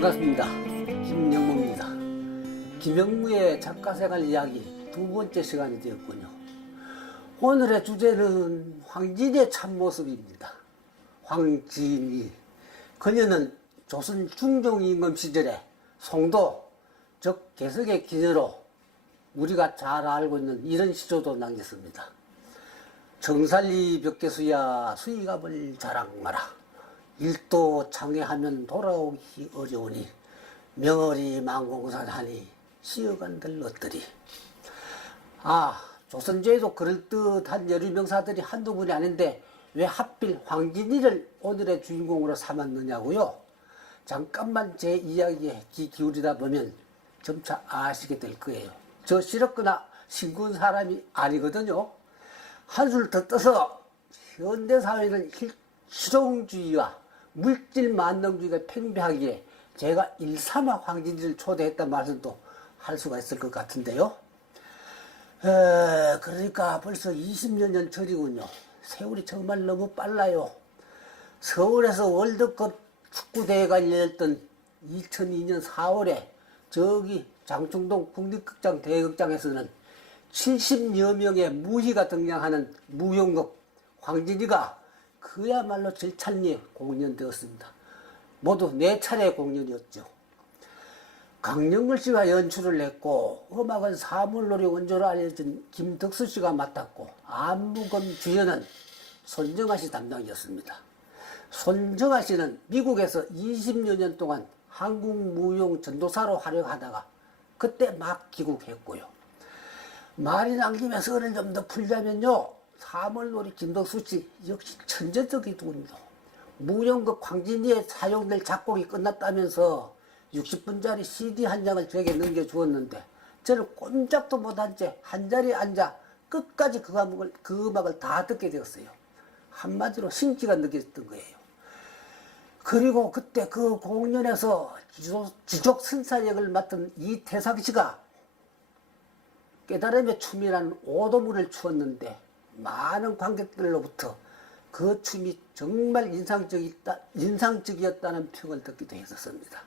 반갑습니다. 김영무입니다. 김영무의 작가생활 이야기 두 번째 시간이 되었군요. 오늘의 주제는 황진이의 참모습입니다. 황진이, 그녀는 조선 중종임금 시절에 송도, 즉 개석의 기녀로 우리가 잘 알고 있는 이런 시조도 남겼습니다. 정살리 벽계수야 수의갑을 자랑 마라. 일도 장애하면 돌아오기 어려우니 명월이 망공산하니 시어간들 어떠리. 조선조에도 그럴듯한 여류 명사들이 한두 분이 아닌데 왜 하필 황진이를 오늘의 주인공으로 삼았느냐고요? 잠깐만 제 이야기에 귀 기울이다 보면 점차 아시게 될 거예요. 저 싫었거나 싱거운 사람이 아니거든요. 한술 더 떠서 현대사회는 실용주의와 물질 만능주의가 팽배하기에 제가 일삼아 황진이를 초대했단 말씀도 할 수가 있을 것 같은데요. 그러니까 벌써 20여 년 전이군요. 세월이 정말 너무 빨라요. 서울에서 월드컵 축구대회가 열렸던 2002년 4월에 저기 장충동 국립극장 대극장에서는 70여 명의 무희가 등장하는 무용극 황진이가 그야말로 절찬리에 공연되었습니다. 모두 4차례 공연이었죠. 강영글 씨가 연출을 했고 음악은 사물놀이 원조로 알려진 김덕수 씨가 맡았고 안무검 주연은 손정아 씨 담당이었습니다. 손정아 씨는 미국에서 20여 년 동안 한국 무용 전도사로 활약하다가 그때 막 귀국했고요. 말이 남김에 썰을 좀 더 풀자면요, 사물놀이 김덕수 씨 역시 천재적이군요. 무용극 황진이에 사용될 작곡이 끝났다면서 60분짜리 CD 한 장을 저에게 넘겨주었는데 저는 꼼짝도 못한 채 한 자리에 앉아 끝까지 그 음악을 다 듣게 되었어요. 한마디로 신기가 느꼈던 거예요. 그리고 그때 그 공연에서 지족선사 역을 맡은 이태상 씨가 깨달음의 춤이라는 오도물을 추었는데 많은 관객들로부터 그 춤이 정말 인상적이었다는 평을 듣기도 했었습니다.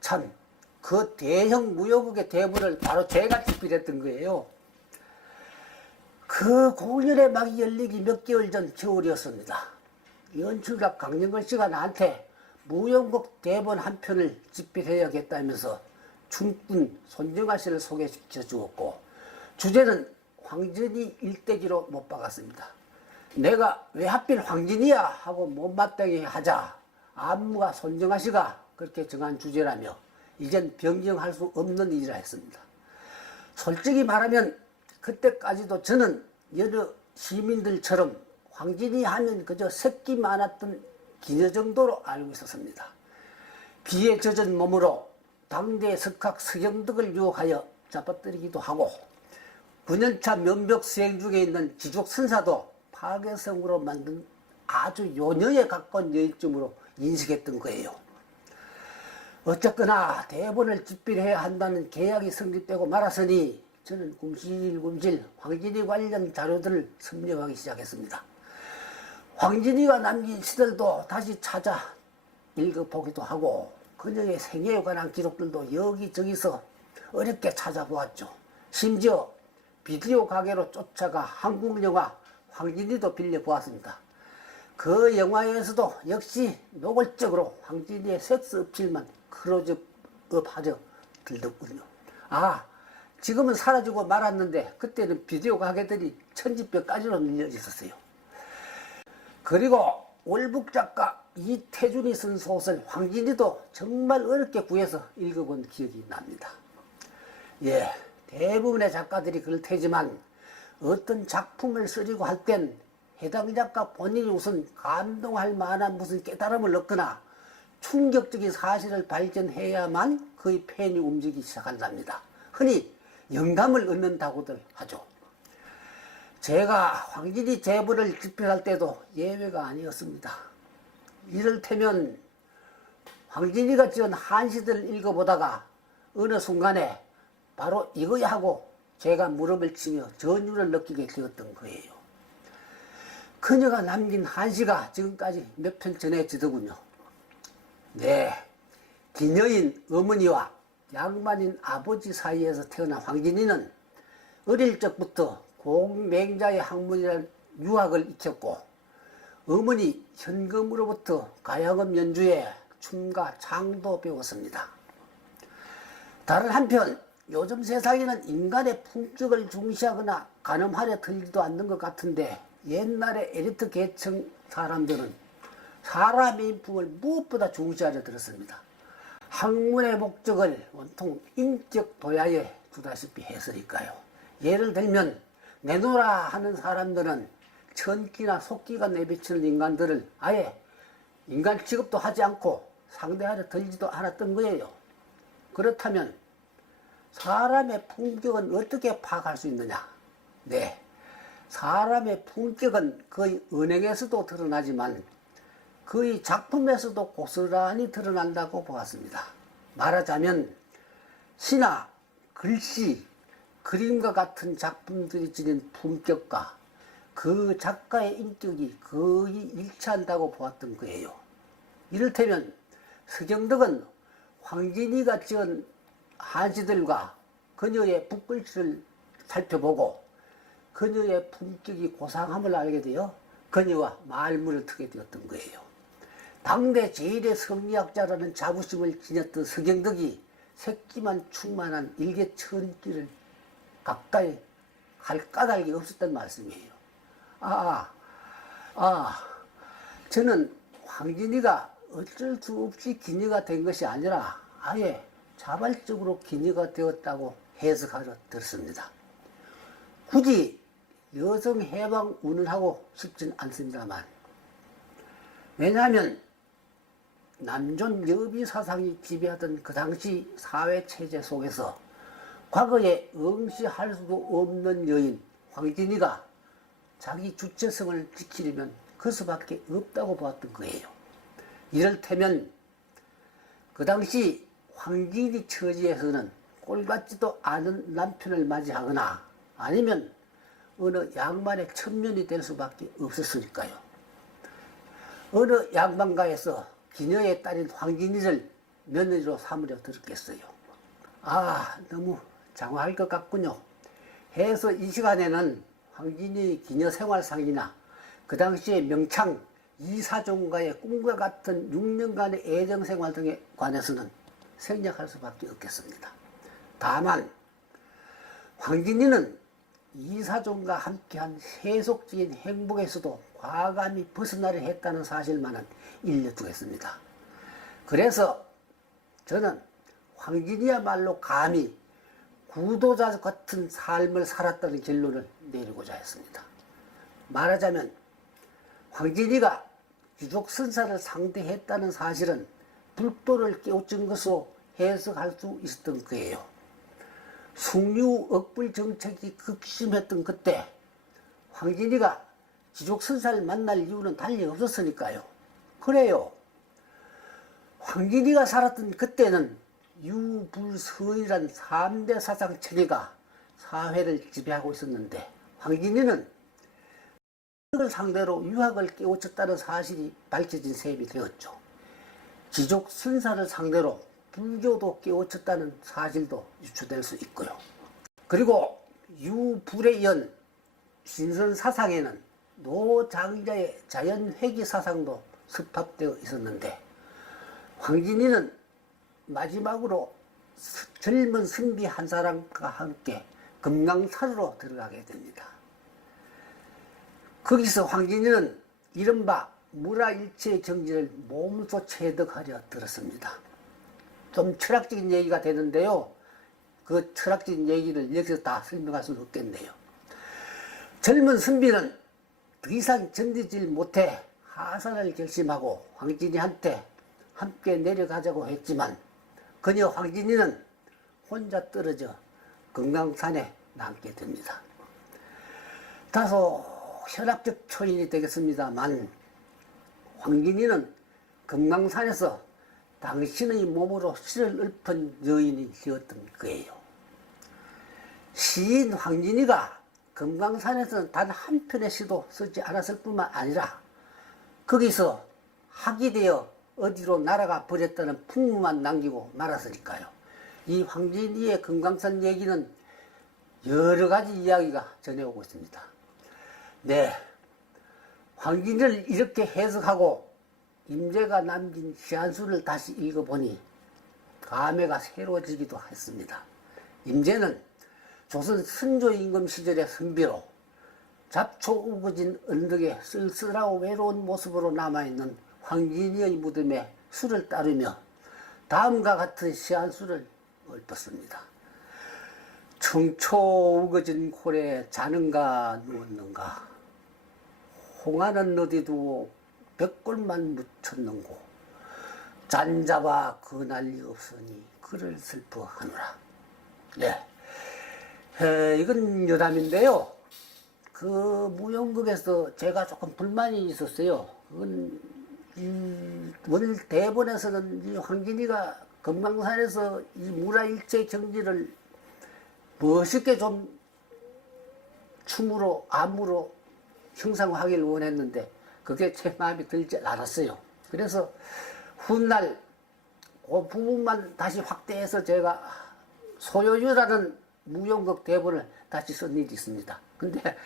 참, 그 대형 무용극의 대본을 바로 제가 집필했던 거예요. 그 공연의 막이 열리기 몇 개월 전 겨울이었습니다. 연출가 강영걸 씨가 나한테 무용극 대본 한 편을 집필해야겠다면서 춤꾼 손정아 씨를 소개시켜 주었고 주제는 황진이 일대기로 못 박았습니다. 내가 왜 하필 황진이야 하고 못마땅해 하자 안무가 손정아 씨가 그렇게 정한 주제라며 이젠 변경할 수 없는 일이라 했습니다. 솔직히 말하면 그때까지도 저는 여러 시민들처럼 황진이 하면 그저 새끼 많았던 기녀 정도로 알고 있었습니다. 비에 젖은 몸으로 당대 석학 서경덕을 유혹하여 잡아뜨리기도 하고 9년차 면벽 수행 중에 있는 지족선사도 파괴성으로 만든 아주 요녀에 가까운 여인쯤으로 인식했던 거예요. 어쨌거나 대본을 집필해야 한다는 계약이 성립되고 말았으니 저는 굶실굶실 황진이 관련 자료들을 섭렵하기 시작했습니다. 황진이가 남긴 시들도 다시 찾아 읽어보기도 하고 그녀의 생애에 관한 기록들도 여기저기서 어렵게 찾아보았죠. 심지어 비디오 가게로 쫓아가 한국 영화 황진이도 빌려보았습니다. 그 영화에서도 역시 노골적으로 황진이의 섹스 업질만 클로즈업하려 들더군요. 지금은 사라지고 말았는데 그때는 비디오 가게들이 천지뼈까지로 밀려 있었어요. 그리고 월북 작가 이태준이 쓴 소설 황진이도 정말 어렵게 구해서 읽어본 기억이 납니다. 대부분의 작가들이 그럴 테지만 어떤 작품을 쓰려고 할 땐 해당 작가 본인이 우선 감동할 만한 무슨 깨달음을 얻거나 충격적인 사실을 발견해야만 그의 펜이 움직이기 시작한답니다. 흔히 영감을 얻는다고들 하죠. 제가 황진이 제보를 집필할 때도 예외가 아니었습니다. 이를테면 황진이가 지은 한시들을 읽어보다가 어느 순간에 바로 이거야 하고 제가 무릎을 치며 전율을 느끼게 되었던 거예요. 그녀가 남긴 한시가 지금까지 몇 편 전해지더군요. 네, 기녀인 어머니와 양반인 아버지 사이에서 태어난 황진이는 어릴 적부터 공맹자의 학문이라는 유학을 익혔고 어머니 현금으로부터 가야금 연주에 춤과 창도 배웠습니다. 다른 한편 요즘 세상에는 인간의 품격을 중시하거나 가늠하려 들지도 않는 것 같은데 옛날에 엘리트 계층 사람들은 사람의 인품을 무엇보다 중시하려 들었습니다. 학문의 목적을 온통 인격 도야에 두다시피 했으니까요. 예를 들면 내노라 하는 사람들은 천기나 속기가 내비치는 인간들을 아예 인간 취급도 하지 않고 상대하려 들지도 않았던 거예요. 그렇다면 사람의 품격은 어떻게 파악할 수 있느냐? 네, 사람의 품격은 그의 언행에서도 드러나지만 그의 작품에서도 고스란히 드러난다고 보았습니다. 말하자면 시나 글씨, 그림과 같은 작품들이 지닌 품격과 그 작가의 인격이 거의 일치한다고 보았던 거예요. 이를테면 서경덕은 황진이가 지은 한시들과 그녀의 붓글씨를 살펴보고 그녀의 품격이 고상함을 알게 되어 그녀와 말문을 트게 되었던 거예요. 당대 제일의 성리학자라는 자부심을 지녔던 서경덕이 새끼만 충만한 일개천기를 가까이 할 까닭이 없었단 말씀이에요. 저는 황진이가 어쩔 수 없이 기녀가 된 것이 아니라 아예 자발적으로 기녀가 되었다고 해석하려 들었습니다. 굳이 여성 해방 운운하고 싶진 않습니다만, 왜냐하면 남존 여비 사상이 지배하던 그 당시 사회체제 속에서 과거에 응시할 수도 없는 여인 황진이가 자기 주체성을 지키려면 그 수밖에 없다고 보았던 거예요. 이를테면 그 당시 황진이 처지에서는 꼴같지도 않은 남편을 맞이하거나 아니면 어느 양반의 천면이 될 수밖에 없었으니까요. 어느 양반가에서 기녀의 딸인 황진이를 며느리로 삼으려 들었겠어요. 너무 장화할 것 같군요. 해서 이 시간에는 황진이의 기녀 생활상이나 그 당시의 명창 이사종과의 꿈과 같은 6년간의 애정생활 등에 관해서는 생략할 수밖에 없겠습니다. 다만 황진이는 이사종과 함께한 세속적인 행복에서도 과감히 벗어나려 했다는 사실만은 일러두겠습니다. 그래서 저는 황진이야말로 감히 구도자 같은 삶을 살았다는 결론을 내리고자 했습니다. 말하자면 황진이가 귀족 선사를 상대했다는 사실은 불도를 깨우친 것으로 해석할 수 있었던 거예요. 숭유 억불 정책이 극심했던 그때 황진이가 귀족 선사를 만날 이유는 달리 없었으니까요. 그래요. 황진이가 살았던 그때는 유불서이란 3대 사상 체계가 사회를 지배하고 있었는데 황진이는 그걸 상대로 유학을 깨우쳤다는 사실이 밝혀진 셈이 되었죠. 귀족 선사를 상대로 불교도 깨우쳤다는 사실도 유추될 수 있고요. 그리고 유불에 이은 신선 사상에는 노장자의 자연회귀 사상도 습합되어 있었는데 황진이는 마지막으로 젊은 선비 한 사람과 함께 금강산으로 들어가게 됩니다. 거기서 황진이는 이른바 무라일체의 정신을 몸소 체득하려 들었습니다. 좀 철학적인 얘기가 되는데요. 그 철학적인 얘기를 여기서 다 설명할 수는 없겠네요. 젊은 선비는 더 이상 견디질 못해 하산을 결심하고 황진이한테 함께 내려가자고 했지만 그녀 황진이는 혼자 떨어져 금강산에 남게 됩니다. 다소 현학적 표현이 되겠습니다만 황진이는 금강산에서 당신의 몸으로 시를 읊은 여인이 되었던 거예요. 시인 황진이가 금강산에서는 단 한 편의 시도 쓰지 않았을 뿐만 아니라 거기서 학이 되어 어디로 날아가 버렸다는 풍문만 남기고 말았으니까요. 이 황진이의 금강산 얘기는 여러 가지 이야기가 전해오고 있습니다. 네, 황진이를 이렇게 해석하고 임재가 남긴 시한수를 다시 읽어보니 감회가 새로워지기도 했습니다. 임재는 조선 선조 임금 시절의 선비로 잡초 우거진 언덕에 쓸쓸하고 외로운 모습으로 남아있는 황진이의 무덤에 수를 따르며 다음과 같은 시한수를 읊었습니다. 청초 우거진 콜에 자는가 누웠는가, 홍하는 어디 두고 벽골만 묻혔는고, 잔잡아 그 난리 없으니 그를 슬퍼하노라. 네, 이건 여담인데요. 그 무용극에서 제가 조금 불만이 있었어요. 그건 원 대본에서는 이 황진이가 금강산에서 이 무라일체 경지를 멋있게 좀 춤으로 안무로 형상화하기를 원했는데 그게 제 마음에 들지 않았어요. 그래서 훗날 그 부분만 다시 확대해서 제가 소요유라는 무용극 대본을 다시 쓴 일이 있습니다. 근데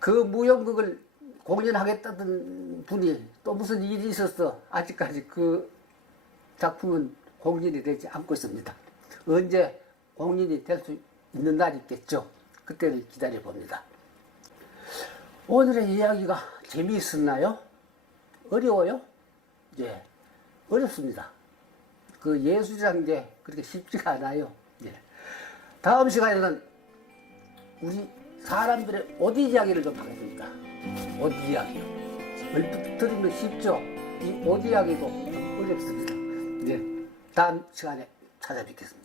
그 무용극을 공연하겠다던 분이 또 무슨 일이 있어서 아직까지 그 작품은 공연이 되지 않고 있습니다. 언제 공연이 될 수 있는 날이 있겠죠. 그때를 기다려 봅니다. 오늘의 이야기가 재미있었나요? 어려워요? 예, 어렵습니다. 그 예술이라는 게 그렇게 쉽지가 않아요. 예. 다음 시간에는 우리 사람들의 옷 이야기를 좀 하겠습니다. 옷 이야기요. 얼핏 들으면 쉽죠? 이 옷 이야기도 좀 어렵습니다. 네, 다음 시간에 찾아뵙겠습니다.